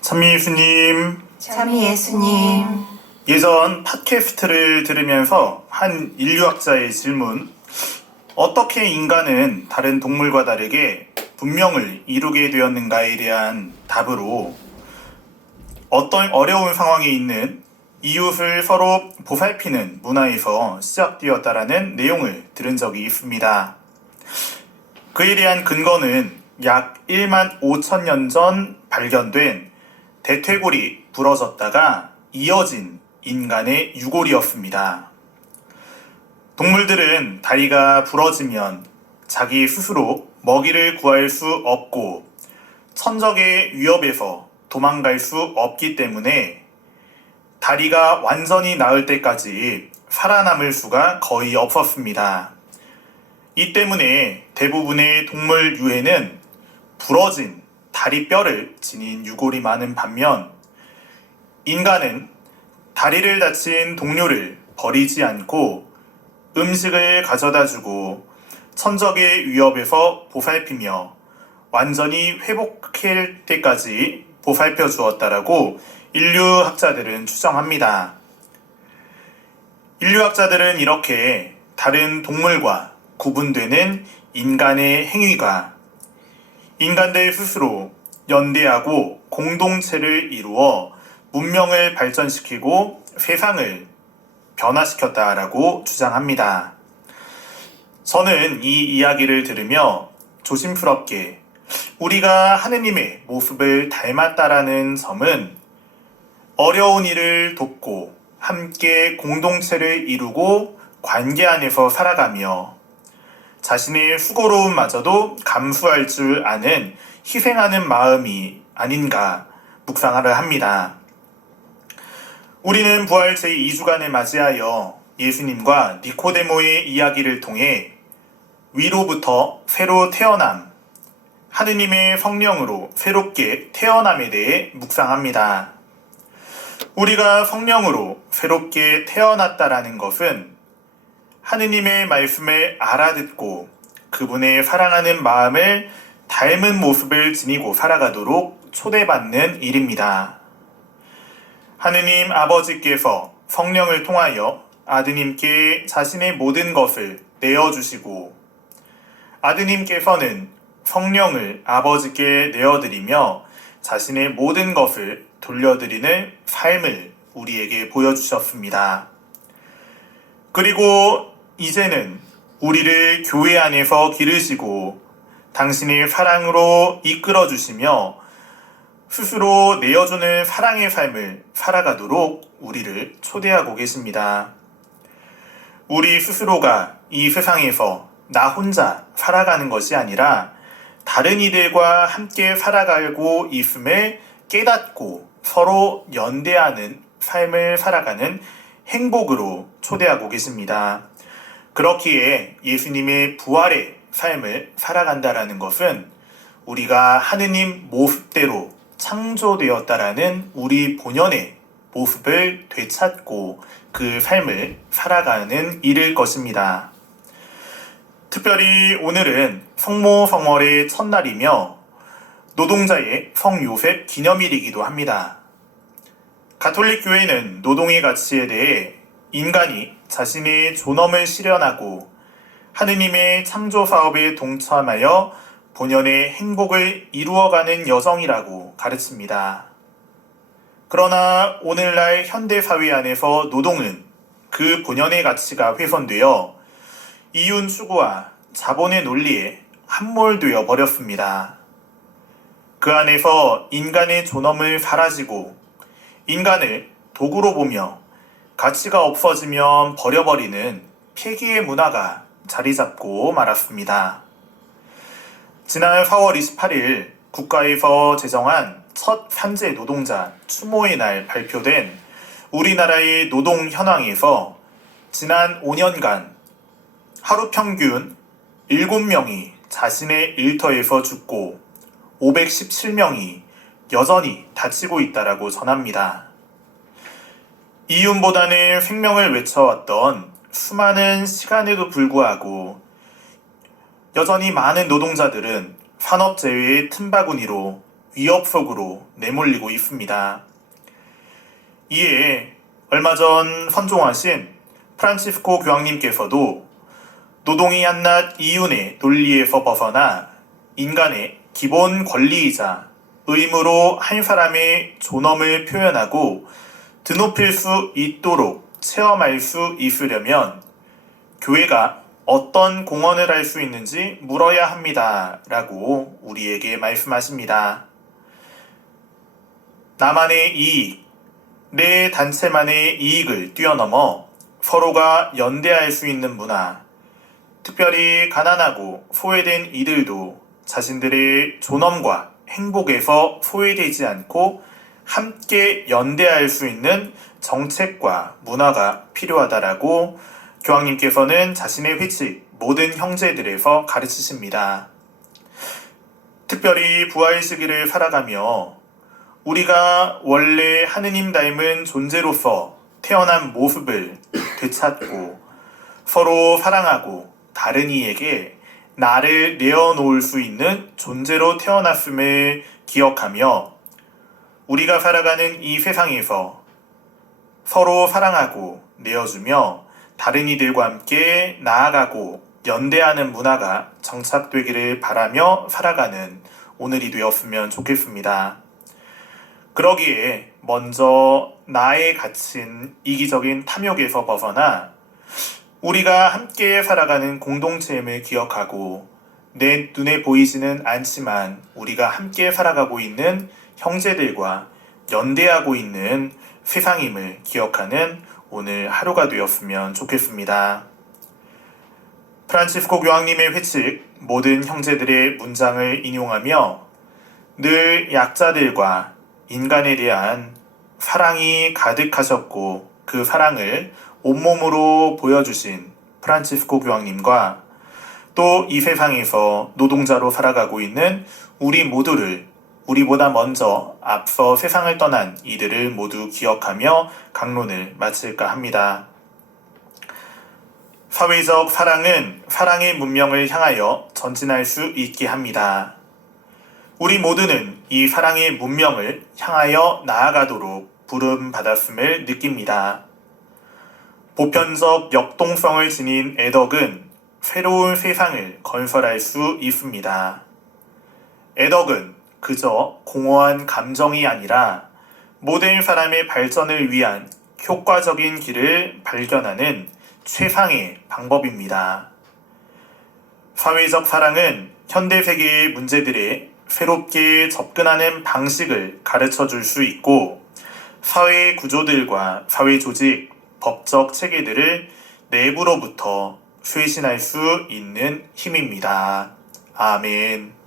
찬미 예수님, 참이 예수님, 예전 팟캐스트를 들으면서 한 인류학자의 질문, 어떻게 인간은 다른 동물과 다르게 문명을 이루게 되었는가에 대한 답으로 어떤 어려운 상황에 있는 이웃을 서로 보살피는 문화에서 시작되었다라는 내용을 들은 적이 있습니다. 그에 대한 근거는 약 1만 5천 년 전 발견된 대퇴골이 부러졌다가 이어진 인간의 유골이었습니다. 동물들은 다리가 부러지면 자기 스스로 먹이를 구할 수 없고 천적의 위협에서 도망갈 수 없기 때문에 다리가 완전히 나을 때까지 살아남을 수가 거의 없었습니다. 이 때문에 대부분의 동물 유해는 부러진 다리뼈를 지닌 유골이 많은 반면 인간은 다리를 다친 동료를 버리지 않고 음식을 가져다 주고 천적의 위협에서 보살피며 완전히 회복할 때까지 보살펴 주었다라고 인류학자들은 추정합니다. 인류학자들은 이렇게 다른 동물과 구분되는 인간의 행위가 인간들 스스로 연대하고 공동체를 이루어 문명을 발전시키고 세상을 변화시켰다라고 주장합니다. 저는 이 이야기를 들으며 조심스럽게 우리가 하느님의 모습을 닮았다라는 점은 어려운 일을 돕고 함께 공동체를 이루고 관계 안에서 살아가며 자신의 수고로움마저도 감수할 줄 아는 희생하는 마음이 아닌가 묵상하려 합니다. 우리는 부활 제2주간을 맞이하여 예수님과 니코데모의 이야기를 통해 위로부터 새로 태어남, 하느님의 성령으로 새롭게 태어남에 대해 묵상합니다. 우리가 성령으로 새롭게 태어났다라는 것은 하느님의 말씀을 알아듣고 그분의 사랑하는 마음을 닮은 모습을 지니고 살아가도록 초대받는 일입니다. 하느님 아버지께서 성령을 통하여 아드님께 자신의 모든 것을 내어주시고 아드님께서는 성령을 아버지께 내어드리며 자신의 모든 것을 돌려드리는 삶을 우리에게 보여주셨습니다. 그리고 이제는 우리를 교회 안에서 기르시고 당신의 사랑으로 이끌어 주시며 스스로 내어주는 사랑의 삶을 살아가도록 우리를 초대하고 계십니다. 우리 스스로가 이 세상에서 나 혼자 살아가는 것이 아니라 다른 이들과 함께 살아가고 있음을 깨닫고 서로 연대하는 삶을 살아가는 행복으로 초대하고 계십니다. 그렇기에 예수님의 부활의 삶을 살아간다라는 것은 우리가 하느님 모습대로 창조되었다라는 우리 본연의 모습을 되찾고 그 삶을 살아가는 일일 것입니다. 특별히 오늘은 성모성월의 첫날이며 노동자의 성요셉 기념일이기도 합니다. 가톨릭 교회는 노동의 가치에 대해 인간이 자신의 존엄을 실현하고 하느님의 창조 사업에 동참하여 본연의 행복을 이루어가는 여정이라고 가르칩니다. 그러나 오늘날 현대사회 안에서 노동은 그 본연의 가치가 훼손되어 이윤 추구와 자본의 논리에 함몰되어 버렸습니다. 그 안에서 인간의 존엄을 사라지고 인간을 도구로 보며 가치가 없어지면 버려버리는 폐기의 문화가 자리 잡고 말았습니다. 지난 4월 28일 국가에서 제정한 첫 산재 노동자 추모의 날 발표된 우리나라의 노동 현황에서 지난 5년간 하루 평균 7명이 자신의 일터에서 죽고 517명이 여전히 다치고 있다라고 전합니다. 이윤보다는 생명을 외쳐왔던 수많은 시간에도 불구하고 여전히 많은 노동자들은 산업재해의 틈바구니로 위협 속으로 내몰리고 있습니다. 이에 얼마 전 선종하신 프란치스코 교황님께서도 노동이 한낱 이윤의 논리에서 벗어나 인간의 기본 권리이자 의무로 한 사람의 존엄을 표현하고 드높일 수 있도록 체험할 수 있으려면 교회가 어떤 공헌을 할 수 있는지 물어야 합니다. 라고 우리에게 말씀하십니다. 나만의 이익, 내 단체만의 이익을 뛰어넘어 서로가 연대할 수 있는 문화, 특별히 가난하고 소외된 이들도 자신들의 존엄과 행복에서 소외되지 않고 함께 연대할 수 있는 정책과 문화가 필요하다라고 교황님께서는 자신의 회칙 모든 형제들에서 가르치십니다. 특별히 부활 시기를 살아가며 우리가 원래 하느님 닮은 존재로서 태어난 모습을 되찾고 서로 사랑하고 다른 이에게 나를 내어놓을 수 있는 존재로 태어났음을 기억하며 우리가 살아가는 이 세상에서 서로 사랑하고 내어주며 다른 이들과 함께 나아가고 연대하는 문화가 정착되기를 바라며 살아가는 오늘이 되었으면 좋겠습니다. 그러기에 먼저 나에 갇힌 이기적인 탐욕에서 벗어나 우리가 함께 살아가는 공동체임을 기억하고 내 눈에 보이지는 않지만 우리가 함께 살아가고 있는 형제들과 연대하고 있는 세상임을 기억하는 오늘 하루가 되었으면 좋겠습니다. 프란치스코 교황님의 회칙 모든 형제들의 문장을 인용하며 늘 약자들과 인간에 대한 사랑이 가득하셨고 그 사랑을 온몸으로 보여주신 프란치스코 교황님과 또 이 세상에서 노동자로 살아가고 있는 우리 모두를 우리보다 먼저 앞서 세상을 떠난 이들을 모두 기억하며 강론을 마칠까 합니다. 사회적 사랑은 사랑의 문명을 향하여 전진할 수 있게 합니다. 우리 모두는 이 사랑의 문명을 향하여 나아가도록 부름받았음을 느낍니다. 보편적 역동성을 지닌 애덕은 새로운 세상을 건설할 수 있습니다. 애덕은 그저 공허한 감정이 아니라 모든 사람의 발전을 위한 효과적인 길을 발견하는 최상의 방법입니다. 사회적 사랑은 현대 세계의 문제들에 새롭게 접근하는 방식을 가르쳐 줄 수 있고 사회 구조들과 사회 조직, 법적 체계들을 내부로부터 쇄신할 수 있는 힘입니다. 아멘.